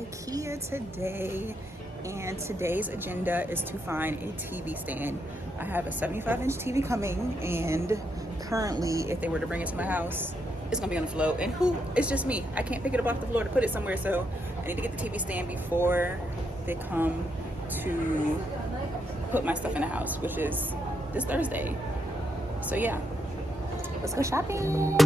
IKEA today, and today's agenda is to find a TV stand. I have a 75-inch TV coming, and currently, if they were to bring it to my house, it's gonna be on the floor. And it's just me. I can't pick it up off the floor to put it somewhere, so I need to get the TV stand before they come to put my stuff in the house, which is this Thursday. So yeah, let's go shopping.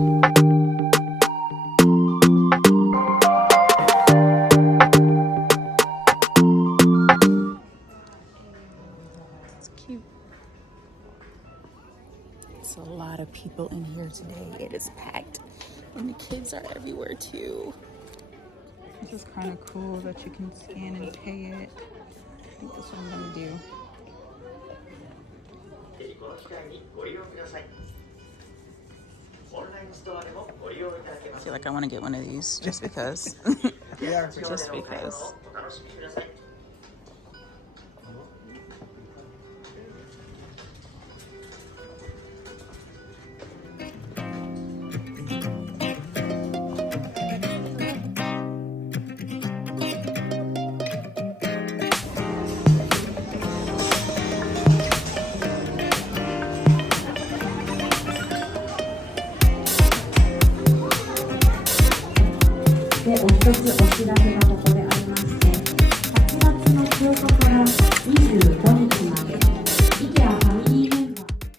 It's a lot of people in here today. It is packed, and the kids are everywhere too. This is kind of cool that you can scan and pay it. I think that's what I'm gonna do. I feel like I want to get one of these just because. Just because.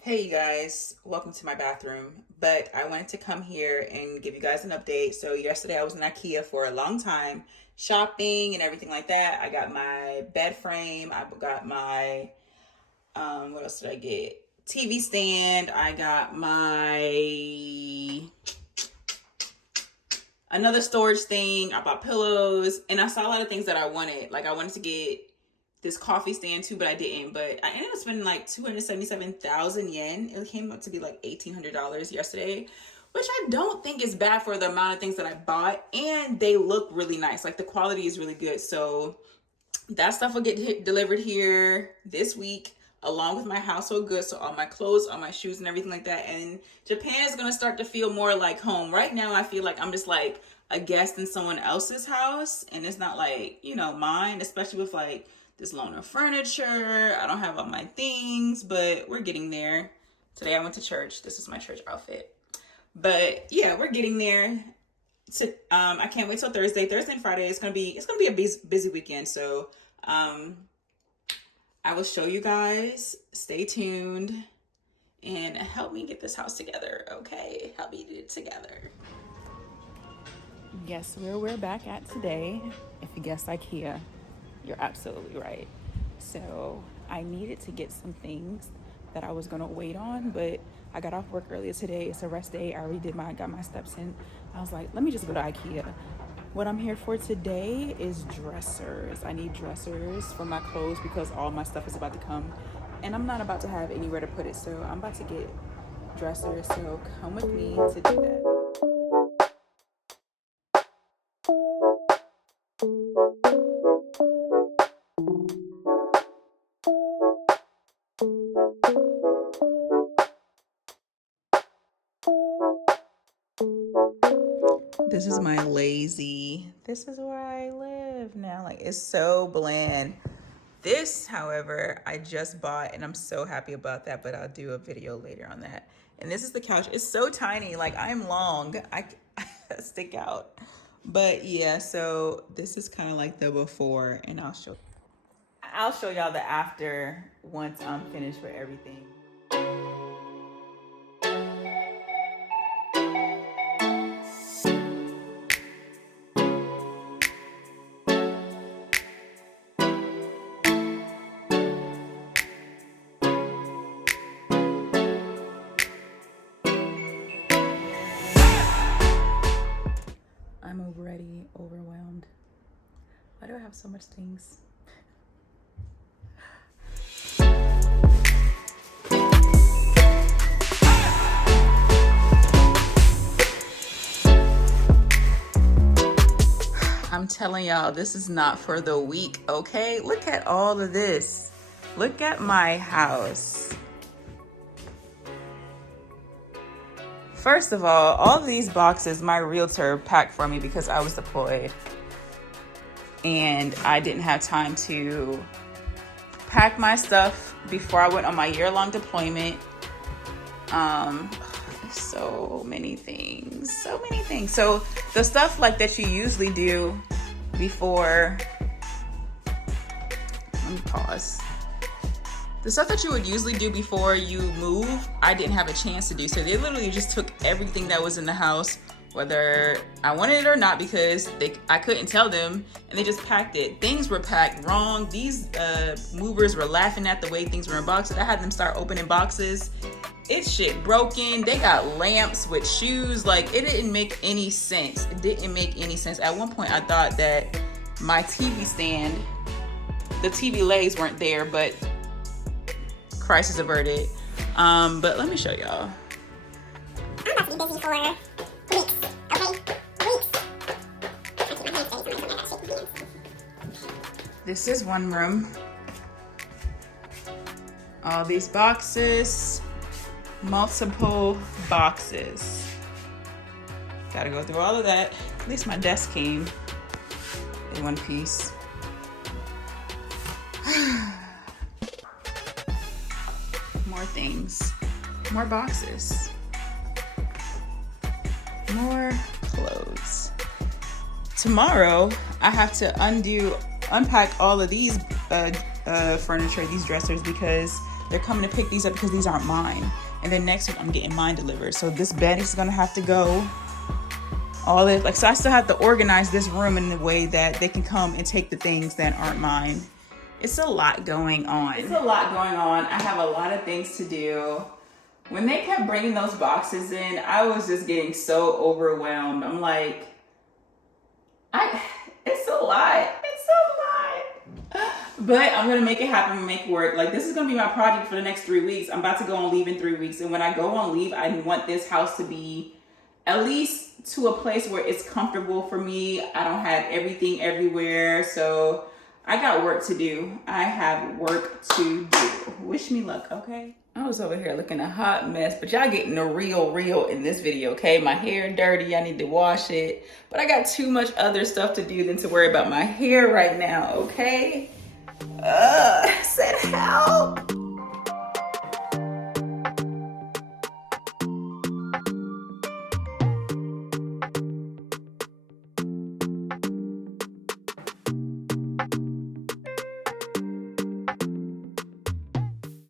Hey you guys, welcome to my bathroom. But I wanted to come here and give you guys an update. So yesterday I was in IKEA for a long time, shopping and everything like that. I got my bed frame, I got my what else did I get? TV stand, I got my another storage thing, I bought pillows, and I saw a lot of things that I wanted. Like I wanted to get this coffee stand too, but I didn't. But I ended up spending like 277,000 yen. It came up to be like $1,800 yesterday, which I don't think is bad for the amount of things that I bought. And they look really nice. Like the quality is really good. So that stuff will get delivered here this week, along with my household goods. So all my clothes, all my shoes and everything like that. And Japan is going to start to feel more like home. Right now, I feel like I'm just like a guest in someone else's house. And it's not like, you know, mine, especially with like this loan of furniture. I don't have all my things, but we're getting there. Today I went to church. This is my church outfit. But yeah, we're getting there. I can't wait till Thursday. Thursday and Friday it's gonna be a busy weekend. So I will show you guys. Stay tuned and help me get this house together. Okay, help me get it together. Guess where we're back at today? If you guessed IKEA, you're absolutely right. So I needed to get some things that I was gonna wait on, but I got off work earlier today. It's a rest day. I already got my steps in. I was like, let me just go to IKEA. What I'm here for today is dressers. I need dressers for my clothes because all my stuff is about to come, and I'm not about to have anywhere to put it. So I'm about to get dressers. So come with me to do that. This is my lazy. This is where I live now. Like, it's so bland. This, however, I just bought, and I'm so happy about that, but I'll do a video later on that. And this is the couch. It's so tiny. Like, I'm long. I stick out. But yeah, so this is kind of like the before, and I'll show y'all the after once I'm finished with everything. I'm already overwhelmed. Why do I have so much things? I'm telling y'all, this is not for the weak, okay? Look at all of this. Look at my house. First of all of these boxes my realtor packed for me because I was deployed. and I didn't have time to pack my stuff before I went on my year-long deployment. So many things. So the stuff like that you usually do before, let me pause. The stuff that you would usually do before you move, I didn't have a chance to do. So they literally just took everything that was in the house, whether I wanted it or not, because I couldn't tell them, and they just packed it. Things were packed wrong. These movers were laughing at the way things were in boxes. I had them start opening boxes. It's shit broken. They got lamps with shoes. Like, it didn't make any sense. At one point, I thought that my TV stand, the TV legs weren't there, but crisis averted. But let me show y'all. I'm about to be busy for weeks, okay? Weeks. This is one room. All these boxes, multiple boxes. Gotta go through all of that. At least my desk came in one piece. More things, more boxes, more clothes. Tomorrow, I have to unpack all of these furniture, these dressers, because they're coming to pick these up because these aren't mine. And then next week, I'm getting mine delivered. So this bed is gonna have to go. So I still have to organize this room in a way that they can come and take the things that aren't mine. It's a lot going on. I have a lot of things to do. When they kept bringing those boxes in, I was just getting so overwhelmed. I'm like, it's a lot. But I'm gonna make it happen and make it work. Like, this is gonna be my project for the next 3 weeks. I'm about to go on leave in 3 weeks. And when I go on leave, I want this house to be at least to a place where it's comfortable for me. I don't have everything everywhere. So I got work to do. I have work to do. Wish me luck, okay? I was over here looking a hot mess, but y'all getting the real in this video, okay? My hair dirty, I need to wash it. But I got too much other stuff to do than to worry about my hair right now, okay? Said help.